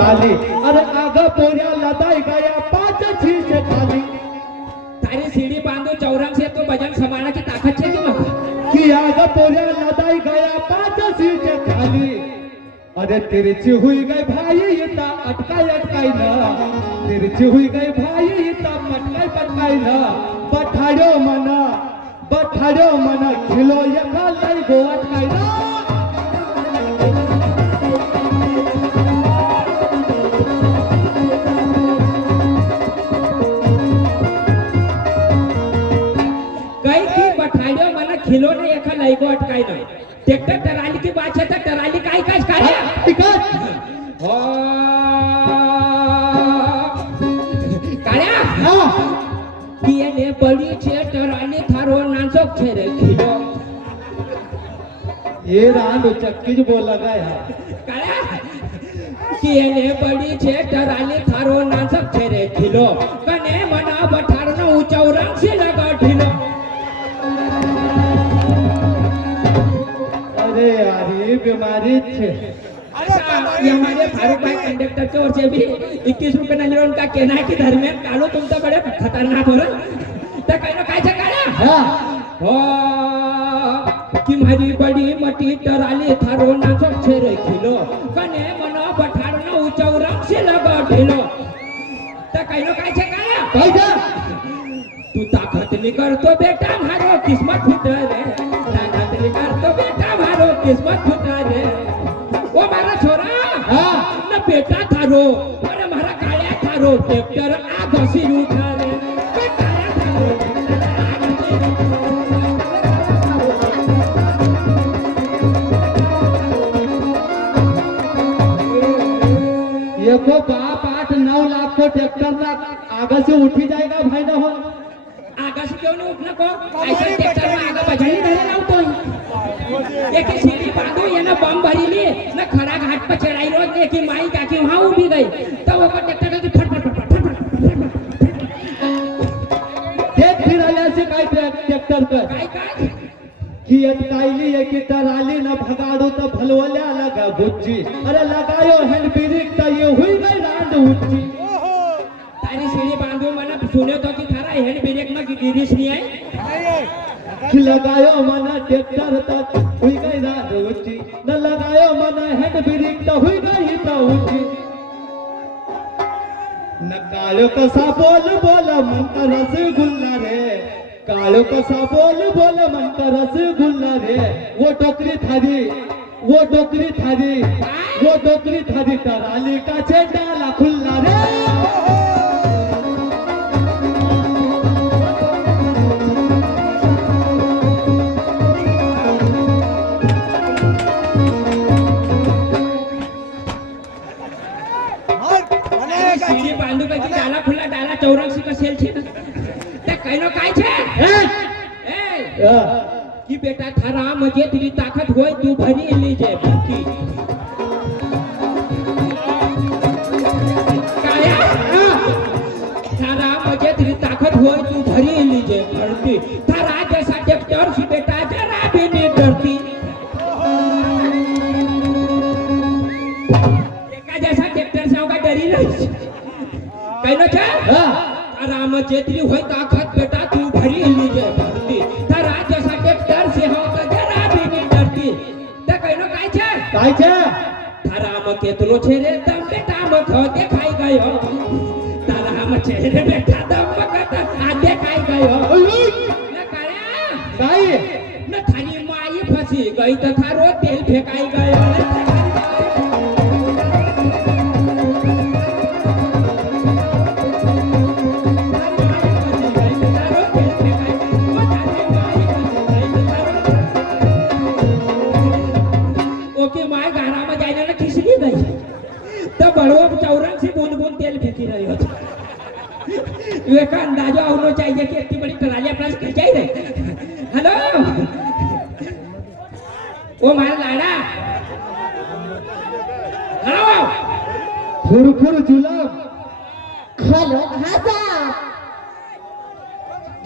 झाली अरे आगा पोऱ्या लदाई गया पाच छीश खाली तारी सीढ़ी बांधो चौरंग से तो भजन समाना की ताकत है कि मग कि आगा पोऱ्या लदाई गया पाच छीश खाली अरे तिरछी हुई गई भाई इता अटकाई ना तिरछी हुई गई भाई इता पटकाई ना बठाड्यो मना खिलो यका लाई गो अटकाई ना कई की बठाड्यो मना खिलो ने एका लाईगो अटकाई ना ट्रैक्टर टराली की बात है तो टराली काय काय काढ्या टिकट हो काढ्या हां कियने बड़ी छे टराली थारो नाचोक छे रे खिलो ये रांड चक्कीज बोला गया काढ्या कियने बड़ी छे टराली थारो नाचोक छे रे खिलो कने मना बठारनो चौरंग से लगा ढिलो अरे यार ये बीमारी छे ये हमारे फारूक भाई कंडक्टर के ओर से भी 21 रुपए न लियो उनका कहना है कि दरमियान कालो तुम तो बड़े खतरनाक हो रहे तो कहना काय छे काढ्या हां हो कि मारी बड़ी मटी टराली थारो नाचो छे रे खिलो कने मना बठारनो चौरंग से लगा ढिलो तो कहना काय छे काढ्या काय जा तू ताकत नहीं कर तो बेटा मारो किस्मत फूट रे ताकत नहीं कर तो बेटा मारो किस्मत फूट रे ओ मारा छोरा हां न बेटा थारो अरे मारा काळ्या थारो ट्रैक्टर आ घसी उठा रे बे काळ्या थारो ये को बाप 8-9 लाख को ट्रैक्टर ना आगे से उठी जाएगा भाई ना हो आगा से क्यों नहीं उठना को ऐसा ट्रैक्टर में आगा बजानी नहीं लावतो एक सीढ़ी बांधो ये ना बम भरी ली ना खड़ा घाट पर चढ़ाई रोज एक ही माई जाके वहां उभी गई तो वो ट्रैक्टर के फट फट फट फट देख फिर आले से काय ट्रैक्टर कर काय काय कि अटकाईली है कि टराली ना भगाड़ो तो भलवल्या लगा गुच्ची अरे लगायो हैंड ब्रेक तो ये हुई गई रांड उच्ची तारी सीढ़ी बांधो मना सुने तो कि थारा हैंड ब्रेक में गिरीश नहीं है कि लगायो मना ट्रैक्टर तक हुई गई रांड उच्ची न लगायो मना हैंड ब्रेक तो हुई गई तो उच्ची न कालो कसा बोल मन का रसगुल्ला रे कालो कसा बोल मन का रसगुल्ला रे वो टोकरी थारी टराली का डाला खुल्ला रे सीढ़ी बांधो का डाला खुला डाला चौरंग का सेल छे ते कहनो काय छे ए कि बेटा थारा मजे तेरी ताकत होय तू भरी लीजे भक्ति काया थारा मजे तेरी ताकत होय तू भरी लीजे भक्ति थारा जैसा ट्रैक्टर से बेटा जरा भी नहीं डरती एका जैसा ट्रैक्टर से होगा डरी नहीं कहनो छे थारा मजे तेरी होय ताकत बेटा तू भरी लीजे भक्ति थारा जैसा ट्रैक्टर से हो तो जरा भी नहीं डरती ते कहनो काय छे थारा म केतलो छे रे तम बेटा म ख देखाई गयो तारा म छे रे बेटा दम मकत आ देखाई गयो न काया काय न थारी माई फसी गई तो थारो तेल फेकाई गयो ओके माय गारा में जाने ना खिसली गई तो बड़वा चौरंग से बूंद बूंद तेल फेंकी रही हो वे का अंदाजा होना चाहिए कि इतनी बड़ी टराली अपना से चाहिए हेलो ओ मार लाड़ा हेलो फुरफुर जुलाब हेलो घासा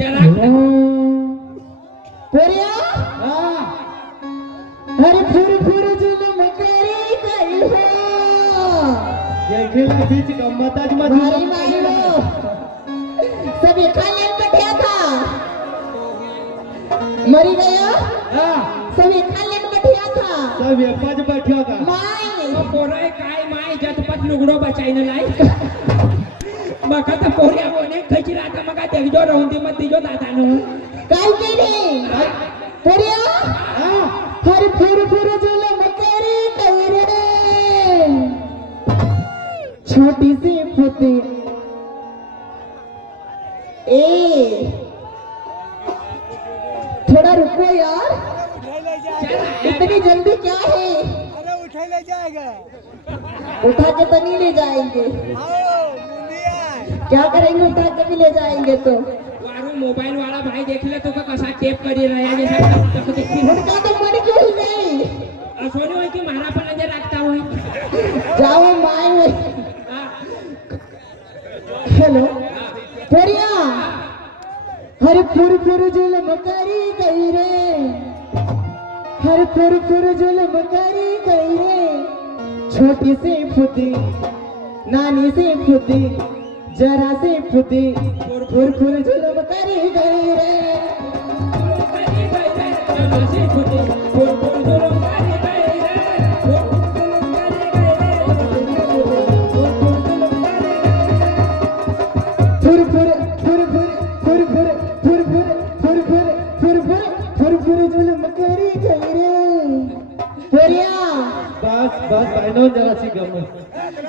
जरा पोरिया हां अरे फुर फुर जुलम करे गई हो देखेला बीच गम्मत भारी मारी हो सब एका लेन बैठा था मरी गया सब एका लेन बैठा था सब एकच बैठ्यो का माय तो पोराय काय माय जतपत लुगडो बचाईन लाई मका तर पोऱ्या कोणे खची राहता मका देखजो राहून ती मत दिजो दादानो काय केले पोरिया हर फुर फुर जुलम करे कवरे छोटी सी फुती ए थोड़ा रुको यार इतनी जल्दी क्या है अरे उठे ले जाएगा उठा के तो नहीं ले जाएंगे आओ मुंडिया क्या करेंगे उठा के भी ले जाएंगे तो वारू मोबाईल वाला भाई देखले तो का कसा टेप करी रहा जैसा तक देखी उनका तो मन क्यों ही नहीं सोनी होय की मारा पण नजर रखता होय जाओ माय में हाँ, हेलो पोरिया हर फुर फुर जुल्म करी गई रे हर फुर फुर जुल्म करी गई रे छोटी सी फुदी नानी सी फुदी जरा सी फुदी फुर फुर जुल्म करी गई रे करी गई रे, जैसे खुदी, फुर फुर जुलम करी गई रे, फुर फुर जुलम करी गई रे, फुर फुर जुलम करी गई रे। फुर फुर फुर फुर फुर फुर फुर फुर फुर फुर फुर फुर जुल्म करी गई रे पोरिया बस बस बहनों जरा सी गम्मत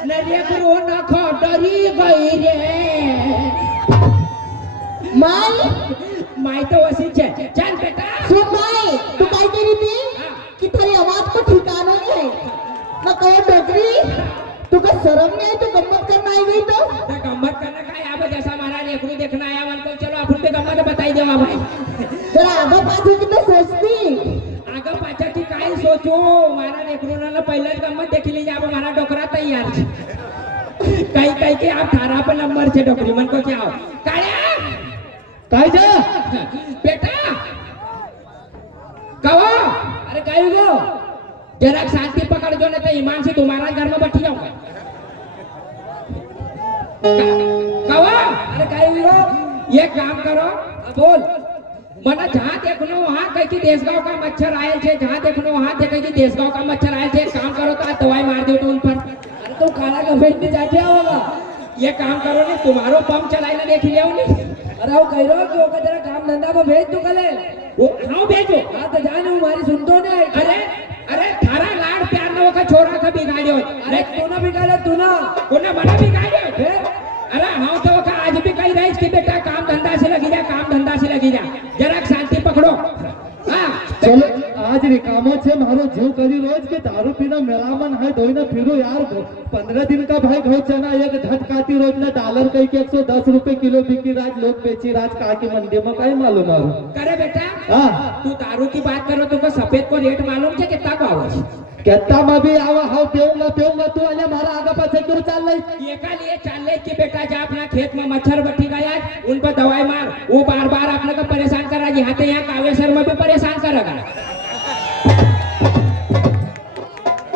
नरिया करो ना खा डरी गई रे माय माई तो वसी छे चल बेटा सुन माय तू काय करी थी कि तेरी आवाज को ठिकाना नहीं है मैं कहे डोगरी तू का शर्म नहीं है तू गम्मत करना आई गई तो तो गम्मत करना काय अब जैसा हमारा लेकरू देखना आया मन को चलो अपन पे गम्मत बताई देवा भाई जरा आगे पाछे की तो सोचती आगे पाछा की काय सोचो मारा लेकरूला पहिलेच गम्मत देखली जाबो मारा डोकरा तैयार छे कई कई के आप थारा पे नंबर छे डोकरी मन को क्या हो काळ्या काय जा बेटा कहो अरे काय गो जरा शांति पकड़ जो नहीं तो ईमान से तुम्हारा घर में बैठी जाऊंगा कहो अरे काय गो ये काम करो बोल मना जहाँ देखनो वहाँ कहीं की देशगांव का मच्छर आयल छे जहाँ देखनो वहाँ देखे की देशगांव का मच्छर आयल छे काम करो तो आज दवाई मार दो तो उन पर अरे तो काला का भेज में जाके होगा ये काम करो नहीं तुम्हारो पंप चलाई ना देख लिया नहीं अरे वो कह रहा कि ओका तेरा काम धंधा में भेज तू कले वो हाँ भेजो हाँ तो जाने हमारी सुनतो नहीं अरे अरे थारा लाड प्यार न वखा छोरा का बिगाड़्यो अरे तू ना बिगाड़ा तू ना कोने मना बिगाड़्यो अरे हाँ तो वखा आज भी कही रही कि बेटा काम धंधा से लगी जा काम धंधा से लगी जा जरा शांति पकड़ो हाँ चलो आज रिकामो छे मारो जीव करी रोज के दारू पीना मेरामन है धोई ना फिरो यार 15 दिन का भाई घो चना एक धट काटी रोज ना डॉलर कही के 110 रुपए किलो बिकी राज लोग बेची राज का की मंडी में कहीं मालूम मारू करे बेटा हाँ तू दारू की बात करो तुमको सफेद को रेट मालूम है कितना का आवाज कहता मैं भी आवा हाउ पेऊंगा तू आले मारा आगे पाछे क्यों चल रही ये का लिए चल ले कि बेटा जा अपना खेत में मच्छर बैठी गया उन पर दवाई मार वो बार बार अपने को परेशान कर रहा है यहाँ कावेसर में भी परेशान करेगा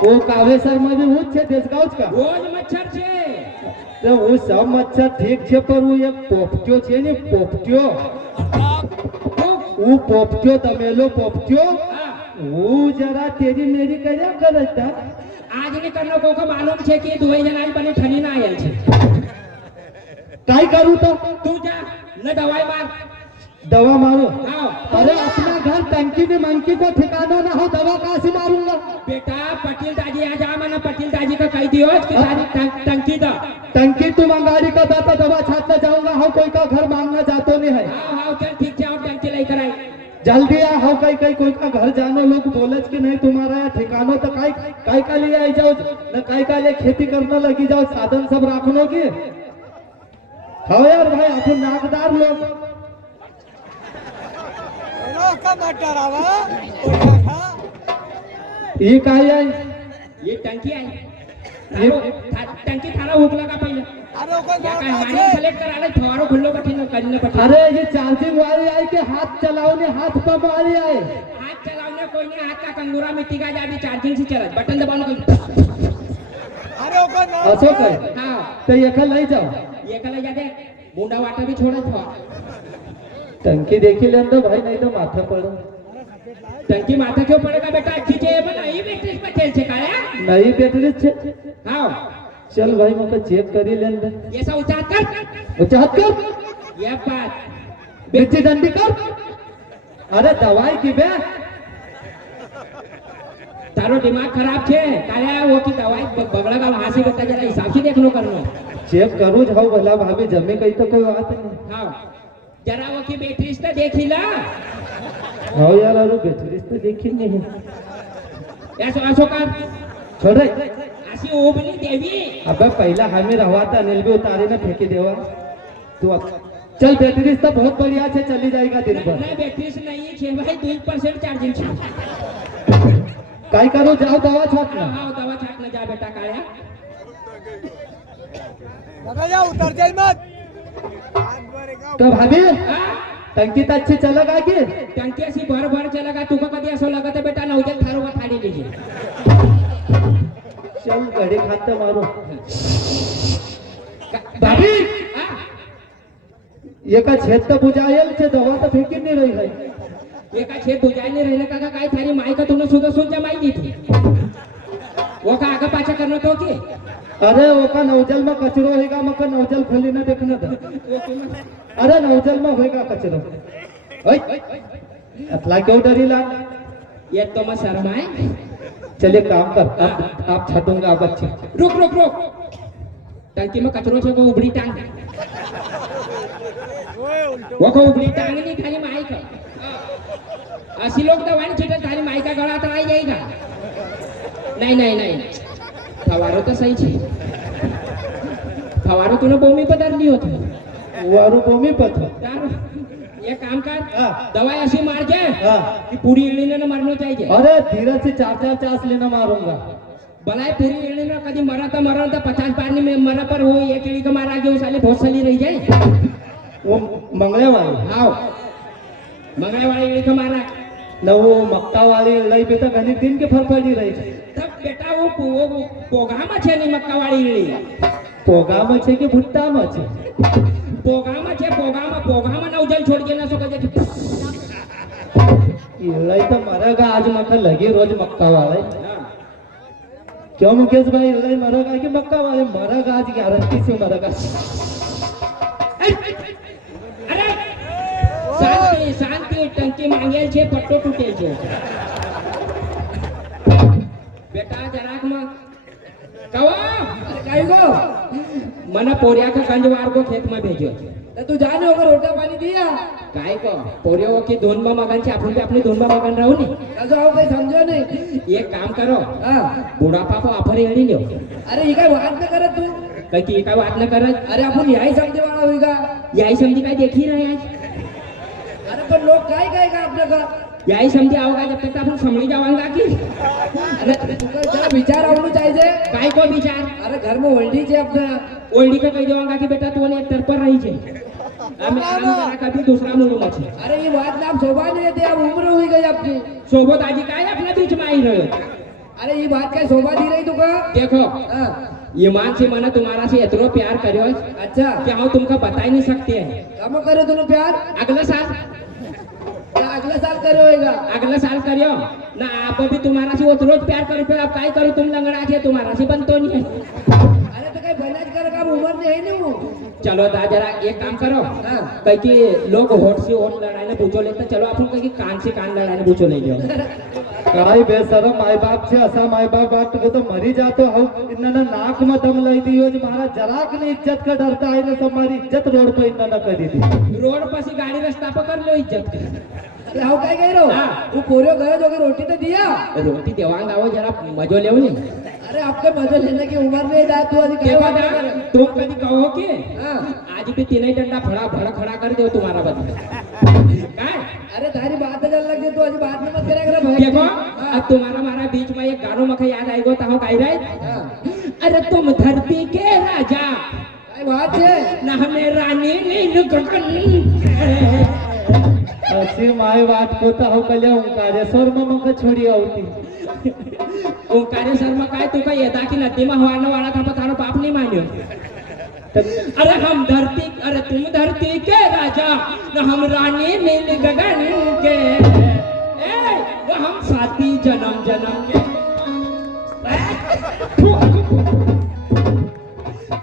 वो कावेसर में भी वो छे देशगांव का रोज मच्छर छे तो वो सब मच्छर ठीक छे पर वो एक पोपट्यो छे ने पोपट्यो वो पोपट्यो तमेलो पोपट्यो वो जरा तेरी मेरी करिया करता आज नहीं करना को मालूम छे कि दुई जना बने ठनी ना आयल छे काय करू तो तू जा न दवाई मार दवा मारो हाँ अरे अपना घर टंकी में मंकी को ठिकाना ना हो दवा कहाँ से मारूंगा बेटा पटेल दाजी आ जा मैंने पटेल दाजी का कह दियो कि तारी टंकी दा टंकी तुम अंगारी का दाता दवा छाटने जाऊंगा हो कोई का घर मांगना चाहतो नहीं है हाँ हाँ चल ठीक है और टंकी लेकर आई जल्दी आ हो कई कई कोई का घर जानो लोग बोले कि नहीं तुम्हारा यहाँ ठिकानो तो काई का लिए आई जाओ न काई का लिए खेती करने लगी जाओ साधन सब राखनो के हाँ यार भाई अपन नाकदार लोग का मटर आवा ये काई आई ये टंकी आई टंकी थारा हुक लगा पहले अरे ओका क्या कहे हमारी सेलेक्ट करा ले थारो खुल्लो बैठी न करने पड़ी अरे ये चार्जिंग वाली आई के हाथ चलाओ ने हाथ पंप वाली आई हाथ चलाने कोई नहीं हाथ का कंगूरा मिट्टी का जाती चार्जिंग से चला बटन दबाने कोई अरे का ना असो काय हाँ तर एका लई जाओ ये कला जाते बूंदा वाटा भी छोड़ा था टंकी देखी लेंदो भाई नहीं तो माथा पड़ो टंकी माथा क्यों पड़ेगा बेटा अच्छी चाहिए बना ये बैटरी पर तेल से काया नहीं बैटरी छे हाँ चल भाई मका चेक करी लेंदो ये सब उचार कर उचाहत कर ये बात बेची डंडी कर अरे दवाई की बे तारो दिमाग खराब छे काया वो की दवाई बगड़ा वहां से बेटा जरा हिसाब से देख लो करनो चेक करू जाओ भला भाभी जमे कहीं तो कोई बात नहीं हाँ जरा वो की बैटरी से देखी ला हाँ यार अरे बैटरी तो देखी नहीं ऐसो ऐसो कर छोड़ रे अशी ओबली देवी अबे पहला हमें रहवाता अनिल भी उतारे ना फेंके देवा तू चल बैटरी तो बहुत बढ़िया से चली जाएगा दिन भर नहीं बैटरी से नहीं है भाई 2% चार्जिंग छे काय करो जाओ दवा छाटना हाँ दवा छाटना जा बेटा काया लगा जा उतर जाए मत तो भाभी हाँ टंकी तो अच्छी चलेगा की टंकी अशी भर भर चलेगा तुका कधी असं लागत आहे बेटा नवजल थारो का थाडी लीजिए चल घड़ी खाते मारो भाभी हाँ ये का छेद तो बुझायल छे दवा तो फेंकी नहीं रही है एका छेद बुजायने राहिलं का काय थारी माई का तुला सुद्धा सुद्धा माहिती थी वो का आगा पाछा करना तो की अरे वो का नवजल में कचरो होगा मका नवजल खोली ना देखना था अरे नवजल में होगा कचरो ओए अतला क्यों डरी ला ये तो मैं शर्माए चलिए काम कर आप छाटूंगा आप अच्छे रुक रुक रुक टंकी में कचरो छे वो उबड़ी टांग वो को उबड़ी टांग नहीं खाली माई का अशी लोक दवाई छिटत खाली माई का गळा तर आई जाएगा नहीं नहीं नहीं फवारो तो सही छे फवारो तूने बोमी पदारली होती वारू भूमि पथ तार ये काम कर हाँ। दवाई अशी मार के हाँ। कि पूरी इळीने न मरनो चाहिए अरे धीरज से चार चार चांस लेना मारूंगा भलाई पूरी इळीने कदी मरा तो 50 पानी में मरा पर वो एक इळी का मारा के साले बहुत साली रह जाए वो मंगले वाली हां मंगळवाडी इळी का मारा न वो मक्का वाली लई पे तो घनी दिन के फरफड़ी रही तब बेटा वो पोगामा छे नहीं मक्का वाली इळी पोगा में छे कि भुट्टा में छे पोगामा छे पोगामा नवजल छोड़ के ना सो कजे लई तो मरेगा आज मका लगी रोज मक्का वाले क्यों मुकेश भाई लई मरेगा कि मक्का वाले मरेगा आज गारंटी से मरेगा अरे शांति शांति टंकी मांगेल छे पट्टो टूटेल छे बेटा जराक में कवा काय गो मना पोरिया का गंजवार को खेत में भेजो तर तू जाने होगा रोटा पाणी दिया काय को पोरियो की दोन बा मगन छे आपण भी अपनी दोन बा मगन रहू नी कसं हो काही समजो नाही एक काम करो हा बुढ़ापा को ऑफर येडी ल्यो अरे ही काय वाद न करत तू काय की काय बात न करत अरे आपण याही समजे वाला होई का याई समझी काय देखी रहे आज अरे पण लोक काय काय का आपलं का याई समझी आओगा जब तक आपण समझी जावांगा की अरे तुका जरा विचार आवडू चाहिए काय को विचार अरे घर में ओल्डी छे अपना ओल्डी का कह देवांगा कि बेटा तू एक तर पर रही छे हमें काम करा कभी दूसरा मुंह में छे अरे ये बात ना आप शोभा नहीं देते अब उम्र हुई गई आपकी शोभत आजी काय अपने बीच में आई रहे अरे ये बात काय शोभा दी रही तुका देखो हाँ, ईमान से मना तुम्हारा से इतना प्यार करो अच्छा कि हम तुमका बता ही नहीं सकते हैं काम करो दोनों प्यार अगला साल या अगले साल करे होएगा अगला साल करियो ना आप भी तुम्हारा से वो तो रोज प्यार करो फिर अब काय करो तुम लंगड़ा छे तुम्हारा से बनतो नहीं है अरे तो काही बनाज कर काम उम्र नहीं है नहीं वो चलो दा जरा एक काम करो हाँ। कहीं कि लोग होठ से होठ लड़ाने पूछो लेते चलो अपन कहीं कि कान से कान लड़ाने पूछो नहीं जाओ काय बेसरम माय बाप छे असा माय बाप वाट को तो मरी जातो हूं इन्ना नाक में दम लई दियो जे मारा जराक ने इज्जत का डरता है ना सब मारी इज्जत रोड पे इन्ना करी दी रोड पर से गाड़ी रास्ता पर कर लो इज्जत अरे हाउ काय कह रहो हाँ। तू पोरियो गयो जो कि रोटी तो दिया रोटी देवांग आओ जरा मजो ले नहीं अरे आपके मजे लेने की उम्र नहीं था तू अभी के काय बाद बात कर तुम कभी कहो कि हाँ। आज भी तीन ही डंडा फड़ा भड़ा खड़ा कर दो तुम्हारा बदला काय अरे तारी बात चल लग तू अभी बात नहीं मत करे अगर भाई देखो अब तुम्हारा हमारा बीच में एक गानों मखे याद आएगो तो गाई रहे अरे तुम धरती के राजा काय बात है ना हमें रानी नील गगन अशी माय वाट को तो हौ कल्या उंकारे स्वर में मग छोड़ी आवती ओंकारे शर्मा काय तू काय येता की नदी में हवाना वाला था तारो पाप नहीं मान्यो अरे हम धरती अरे तुम धरती के राजा न हम रानी नील गगन के वो हम साथी जन्म जन्म के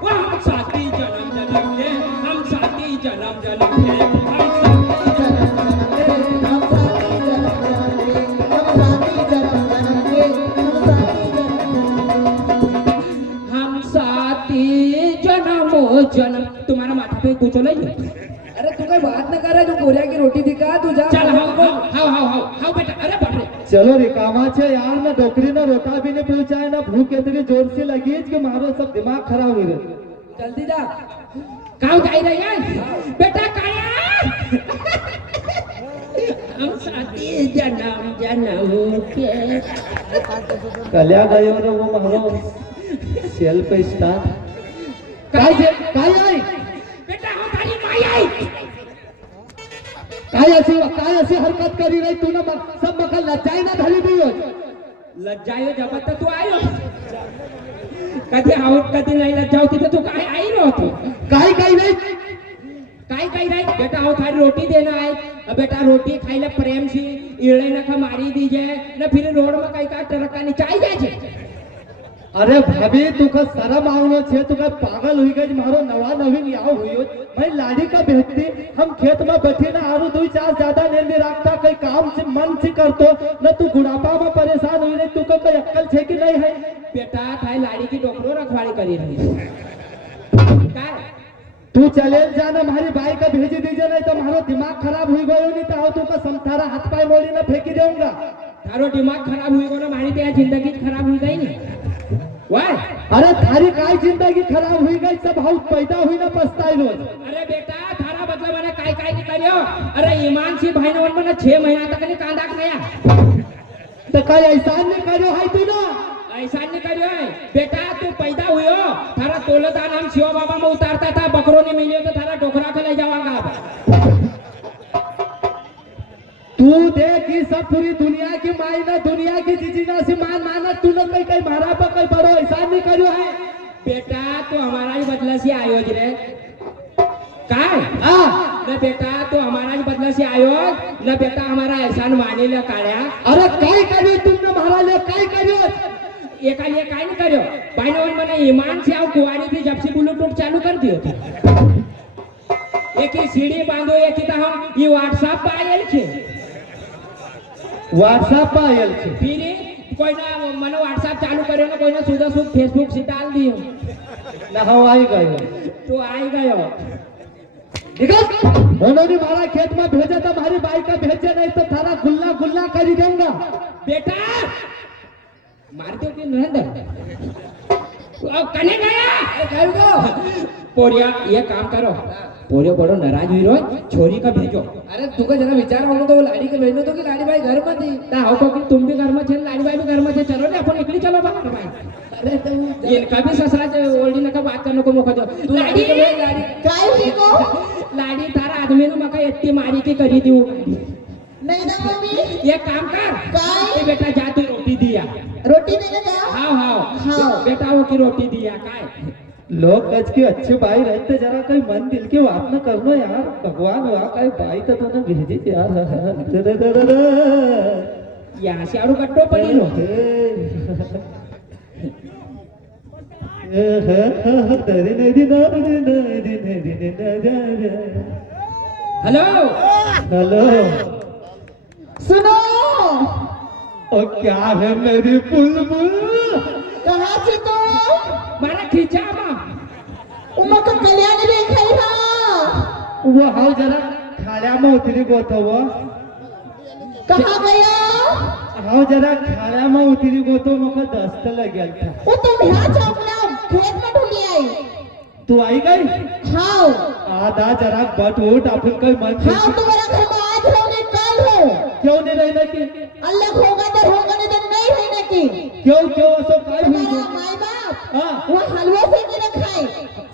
वो हम साथी जन्म जन्म के हम साथी जन्म जन्म के हम साथी जन्मों जन्म तुम्हारा माथा पे कुछ नहीं अरे तू काय बात न कर रहा, जो कोरिया की रोटी दिखा तू जा चल हाउ बेटा अरे बाप रे चलो रिकामा छे यार ना डोकरी ना रोटा भी नहीं पहुंचाए ना भूख इतनी जोर से लगी है कि मारो सब दिमाग खराब हो गया। जल्दी जा। काऊ जाई रही है बेटा काया हम साथी जन्म जन्म के कल्या गयो रे वो मारो सेल्फ स्टार्ट काय आई बेटा हमारी माई आई काय अशी हरकत करी रही तू ना सब मका लज्जाई ना धरी दियो लज्जायो जब तक तू आयो कधी आउट कधी नाही लज्जाव तिथे तू काय आई होतो काय नाही काय नाही बेटा आओ थारी रोटी देना है अब बेटा रोटी खाइले प्रेम से इड़े न खा मारी दीजे न फिर रोड में कई का टरका निचाई जाए छे अरे भाभी तू का शरम आवनो छे तू का पागल हुई गई मारो नवा नवीन याव हुयो मैं लाड़ी का बेहती हम खेत में बैठी ना आरू दो चार ज्यादा नहीं रखता कई काम से मन से करतो न तू बुढ़ापा में परेशान हुई नहीं तू का कोई अक्कल छे कि नहीं है बेटा थाई लाड़ी की डोकरो रखवाड़ी करी रही काय तू चले जाना हमारी बाई का भेज दीजिए नहीं तो हमारो दिमाग खराब हुई गयो नहीं तो तू का समथारा हाथ पाए मोड़ी ना फेंकी देऊंगा थारो दिमाग खराब हुई को ना मारी ते जिंदगी खराब हुई गई नहीं वाह अरे थारी काय जिंदगी खराब हुई गई सब हाउ पैदा हुई ना पछताई रोज अरे बेटा थारा बदला मैंने काय काय नहीं करियो अरे ईमान सी भाई ने मैंने 6 महीना तक नहीं कांदा नया तो काय ऐसा नहीं करो है तू ना ऐसा नहीं करियो है बेटा तू पैदा हुई हो थारा तोलता नाम शिव बाबा में उतारता था बकरों ने मिलियो तो थारा डोकरा के ले जाऊंगा तू देख ये सब पूरी दुनिया की माई ना दुनिया की जीजीना से मान माना तू ना कहीं मारा पर कहीं बड़ो ऐसा नहीं करो है बेटा तू हमारा ही बदला से आयो रे काय न बेटा तू हमारा ही बदला से आयो न बेटा हमारा एहसान माने ले काढ़ा अरे काय करियो तुमने हमारा ले काय करियो ये लिए काय नहीं करियो भाई ने मैंने ईमान से आओ कुआरी थी जब से ब्लूटूथ चालू कर दियो एक ही सीढ़ी बांधो एक ही हम ये व्हाट्सएप पे आयल छे व्हाट्सएप पे आयल छे फिर कोई ना मने व्हाट्सएप चालू करे ना कोई ना सुधा सुध फेसबुक से डाल दियो ना हम आई गयो तो आई गयो निकल उन्होंने हमारा खेत में भेजा था हमारी बाई का भेजे नहीं तो थारा गुल्ला गुल्ला कर देंगे बेटा मार दो कि नरेंद्र कने गया पोरिया ये काम करो पोरियो बड़ो नाराज हुई रो छोरी का भेजो अरे तू का जरा विचार होनो तो वो लाड़ी के भेजनो तो कि लाड़ी भाई घर में थी ता हो तो कि तुम भी घर में छे लाड़ी भाई भी घर में छे चलो ने अपन निकली चलो बाहर भाई अरे तो ये कभी ससुरा से ओल्डी ना का बात करने को मौका दो तू लाड़ी के भेज लाड़ी काय हुई को लाड़ी थारा आदमी ने मका इतनी मारी की करी दी वो नहीं ना मम्मी ये काम कर काय? ए बेटा जा तू रोटी दिया रोटी देने जा हाँ बेटा वो की रोटी दिया काय लोग कच की अच्छे बाई रहते जरा कहीं मन दिल की बात न करनो यार भगवान वहाँ कहीं बाई तो तूने भेजी यार यहाँ से आड़ू कट्टो पड़ी लो हेलो हेलो सुनो और क्या है मेरी बुलबुल कहाँ से तो मारा खींचा मा उमा का कल्याण देखाई ना वो हाउ जरा खाल्या में उतरी गोतो वो कहाँ गया हाउ जरा खाल्या में उतरी गोतो मुझे दस्त लग गया था वो तुम यहाँ चौकना खेत में ढूंढी आई तू आई गई हाँ आधा जरा बट उठ अपन कोई मन हाँ तुम्हारा घर में आज हो नहीं कल हो क्यों नहीं रहना की अलग होगा तो होगा नहीं तो नहीं रहने की क्यों क्यों ऐसा काय हुई तुम्हारा माई बाप हाँ वो हलवा से की न खाए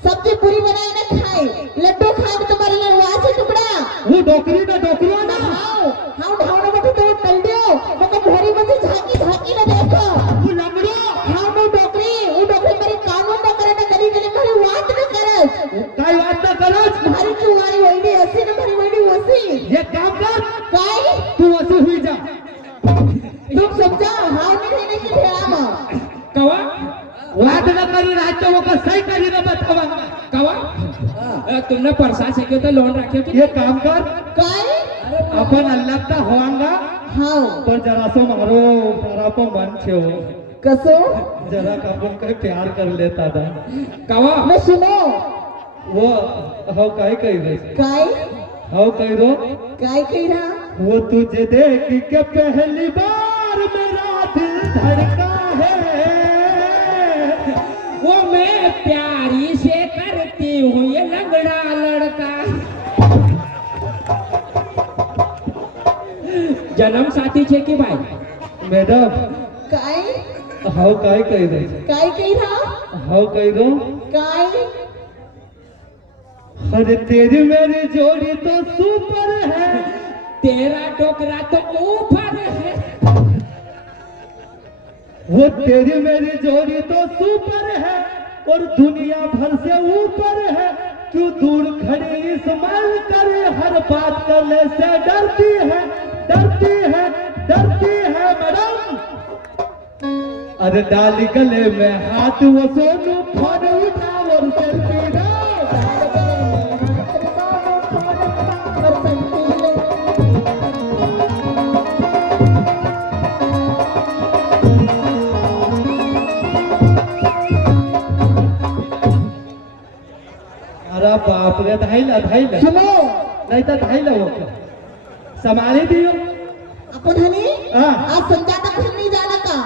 सब्जी पूरी बनाई न खाए लड्डू खाए तो तुम्हारे लड़वा से टुकड़ा वो डोकरी ना हाँ हाँ ढावना बैठे तो टल दियो मगर भोरी में से झांकी झांकी न देखो वो लंगड़ो करत काय वाद न करत भारी तू वारी वैडी असे ना भारी वैडी वसी एक काम कर काय तू असं हुई जा तुम समझा हाव नहीं रहने की भेड़ा में कवा वाद न करी रात वो का सही करी न बतावा कवा तुमने प्रसाद से तो लोन रखे थे ये काम कर काय अपन अल्लाह का होवांगा हाव पण जरासो मारो जरा मन छेव कसो जरा आपण काही प्यार कर लेता था कवा मैं सुनो वो हाउ काय कही रे काय हाउ कही रो काय कही रहा वो तुझे देख के पहली बार मेरा दिल धड़का है वो मैं प्यारी से करती हूँ ये लंगड़ा लड़का जन्म साथी छे की भाई मैडम काय हाउ काय कही रे काय कही रहा हाउ कही रो काय अरे तेरी मेरी जोड़ी तो सुपर है तेरा टोकरा तो ऊपर है वो तेरी मेरी जोड़ी तो सुपर है और दुनिया भर से ऊपर है क्यों दूर खड़ी इस्माइल करे हर बात करने से डरती है डरती है डरती है मैडम अरे डाली गले में हाथ वो सोनू फोन उठा और सेल्फी लो अरे बाप रे धाइला धाइला सुनो नहीं तो धाइला वो संभाली दियो अपन हनी हाँ। आज संध्या तक घर नहीं जाना का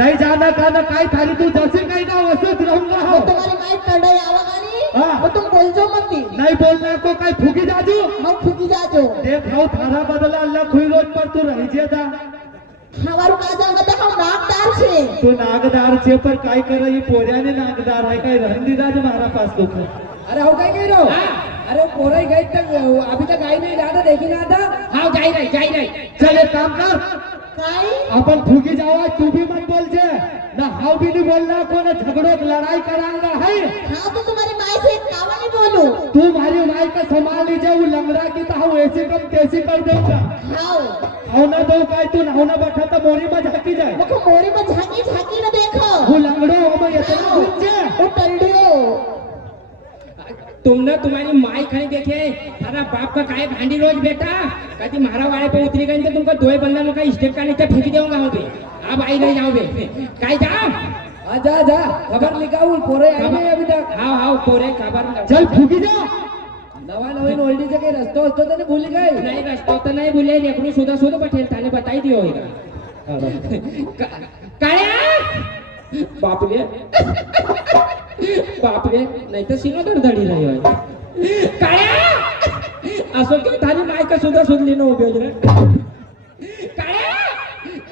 नहीं जाना का ना काय थारी तू जैसे काही का वसत रहूंगा वो हो तुम्हारी माई टंडा आवागानी हाँ। वो तुम बोल जो मत दी नहीं बोलना को काय फूकी जाजू हम फुकी जा जो देख हाउ थारा बदला अल्लाह खुई रोज पर तू रही जे था हमारू का जाऊंगा तो हम नाकदार छे तू नागदार छे पर काय कर रही पोऱ्याने नागदार है काय रहंदी राज हमारा पास दुख अरे हो काय कह रहे हो अरे पोरई गई तक अभी तक आई नहीं रहा था देखी ना था हाँ जाई रही चल एक काम कर काय अपन फूकी जाओ तू भी मत बोल जे ना हाउ भी नहीं बोलना को ना झगड़ो लड़ाई करांगा है हाँ तो तुम्हारी माई से कावा नहीं बोलू तू मारी माई का संभाल लीजिए वो लंगड़ा की तो हाउ ऐसे कम कैसे कर दूंगा हाउ हाउ ना दो काय तू ना ना बैठा तो मोरी में झाकी जाए मुझको मोरी में झांकी झांकी न देखो वो लंगड़ो हम इतना गुंजे वो टंडियो तुमने तुम्हारी माई खाई देखे तारा बाप का काय भांडी रोज बेटा कभी मारा वाले पे उतरी गई तो तुमको दो बंदा लोग का स्टेप का नीचे फेंक देऊंगा हूँ बे अब आई नहीं जाओगे काय जाओ जा जा खबर लिखाऊ पोरे आई नहीं अभी तक हाँ हाँ पोरे खबर चल फूकी जा नवा नवीन ओल्डीचे काही रस्तो असतो तर भूल गए नहीं रस्तो तो नहीं भूले लेकरू सुधा सुध बैठे थाने बताई दियो होगा काळ्या बापरे बापरे नाही तर सिनो धडधडी रही होय काळ्या असो की थानी माय का सुद्धा सुधली न उभे रे काळ्या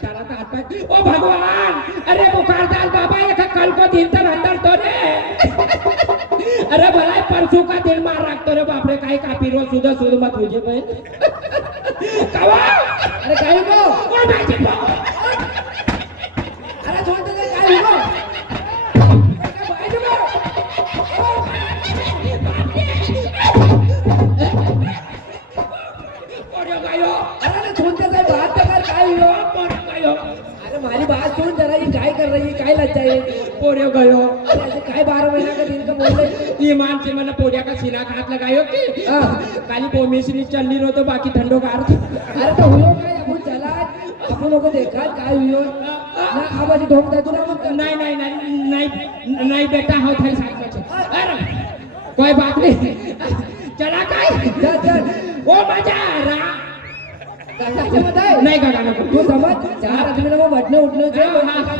चला तो हाथ पाय ओ भगवान अरे बुखार दाल बाबा एक कल को दिन तर अंदर तो रे अरे भलाई परसों का दिन मार रखतो रे बापरे काय कापी रोज सुद्धा सुध मत तुझे बहन कवा अरे काय हो ओ माझी अरे छोड़ दे काय हो अरे छोड़ दे बात कर काय हो अरे हमारी बात सुन जरा ये काय कर रही है काय लज्जा है पोरे गयो अरे ऐसे काय 12 महीना का दिन का बोल रही ईमान से मैंने पोरिया का सीना का हाथ लगायो कि हाँ। काली पोमेश्वरी चल रही रो तो बाकी ठंडो कार अरे तो हुयो काय आपण चला आपण लोक देखा काय हुयो ना आवाज ढोक दे तुला मग नहीं नहीं नहीं नहीं नहीं बेटा हो थारी साथ में छे। अरे कोई बात नहीं चला काय चल चल ओ मजा रा काकाचे बताय नहीं गाना नको तू समझ 4 आदमी लोग बैठने उठने से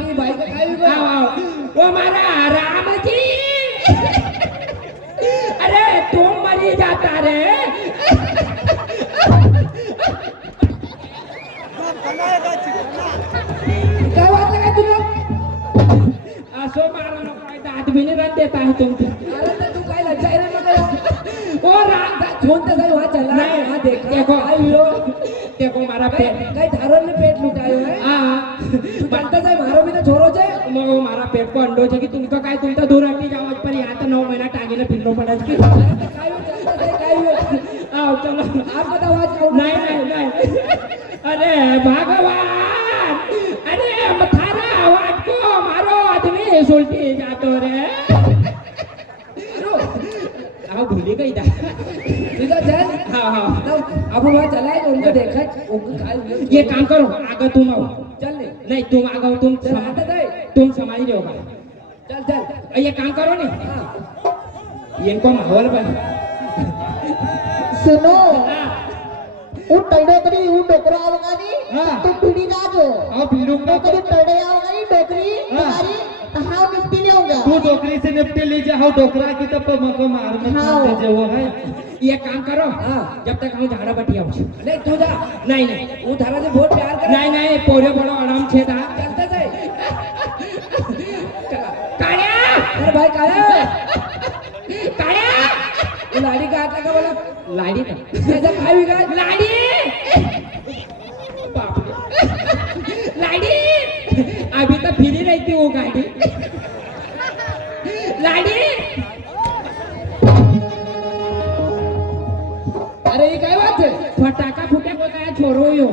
की बाइक का काय हुयो आओ आओ ओ मारा राम जी अरे तुम मरी जाता रे काय बात लगा तू लोग असो मारो नको काय दात भी नहीं रन देता है तुमको अरे तो तू काय लज्जा है मग ओ राम छोड़ दे सही वहां चला नहीं वहां देखा देखो काय हुयो देखो मारा पेट काय धारण ने पेट लुटायो है हाँ तू जानता है मारो भी तो छोरो छे मग मारा पेट को अंडो छे कि तुमको काय तुमचा दूर हटी जाओ पर यहाँ तो 9 महीना ना टांगेला फिरलो पडत की काय हो, चालतं आहे, काय हो? आओ चलो आप बताओ आज कौन नहीं नहीं नहीं अरे भगवान अरे थारा आवाज को मारो आदमी सुलटी जातो रे आओ भूली गई था सीधा चल हाँ हाँ अब वहाँ चला है तो उनको देखा उनको खाए ये काम करो आगे तुम आओ चल ले नहीं तुम आगे तुम चल आता जाए तुम संभाल रहे होगा चल चल ये काम करो नहीं हाँ इनको माहौल बन सुनो हाँ હું ટરડોકરી હું ડોકરો આવગાની હા. તો પીડી જાજો आओ बिल्लू का ડોકરી ટરડે આવગાની ડોકરી હા. તમારી હાવ નિપટી લેઉંगा तू डोकरी से निपटे लीजिए हाँ डोकरा की तब मको मार मत हाँ। दीजिए वो है ये काम करो हाँ। जब तक हम झाड़ा बटी आऊँ नहीं तू जा नहीं नहीं હું તારા से बहुत प्यार कर नहीं नहीं पोरे बड़ो आराम छे था चलता जाए काळ्या अरे भाई काया काळ्या वो लाड़ी का हाथ लगा बोला लाडी का ऐसा खाई हुई का लाडी बाप रे लाडी अभी तो फिरी रहती वो गाड़ी लाडी अरे ये काय बात है फटाका फुट्या को काय छोरो यो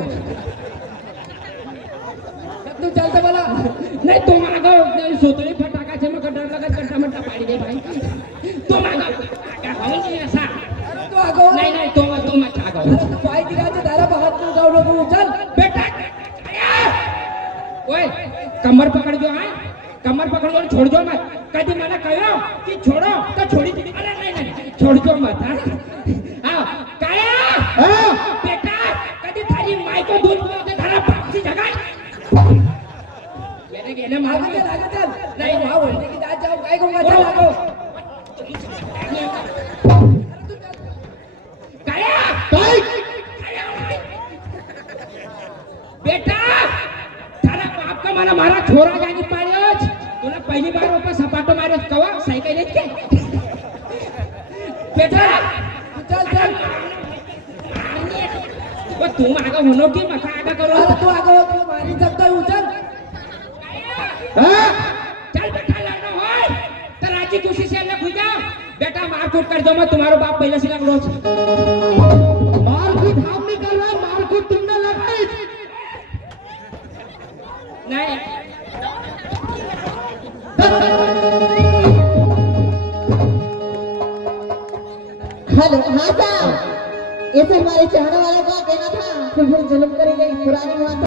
तू चलता बोला नहीं तुम आगो सुतली फटाका से मग डर लगा कट्टा मट्टा पाडी दे भाई तुम आगो आगा हो नहीं ऐसा तू आगो नहीं नहीं तुम मत आगो अरे तू पाय गिरा तो तारा हाथ में उठाओ लोग चल बेटा ओए कमर पकड़ जो है कमर पकड़ जो छोड़ दो मत कभी मैंने कहो कि छोड़ो तो छोड़ी अरे नहीं नहीं छोड़ दो मत हाँ काया हाँ। बेटा कभी थारी माई को दूध पिलाते थारा बाप की जगह ये मार आगे चल नहीं वहाँ बोलने की दाद जाओ काय कहूँगा चल आगो काया काय बेटा थारा बाप का मला मारा छोरा जानी पाड्योच तुला पहिली बार ऊपर सपाटो मार्योच कवा सायकल येत के बेटा चल चल वो तू मागा होनो की मका आगा करो अरे तू आगो तू मारी सकता है चल हाँ। चल बेटा लड़ना होय तो राजी खुशी से अलग हो जाओ बेटा मारकूट कर दो मैं तुम्हारो बाप पहले से लग रोज मारकूट हम नहीं कर रहे मारकूट तुमने लगाई नहीं हेलो हाँ साहब ये सब हमारे चाहने वालों का कहना था फिर जुल्म करी गई पुरानी बात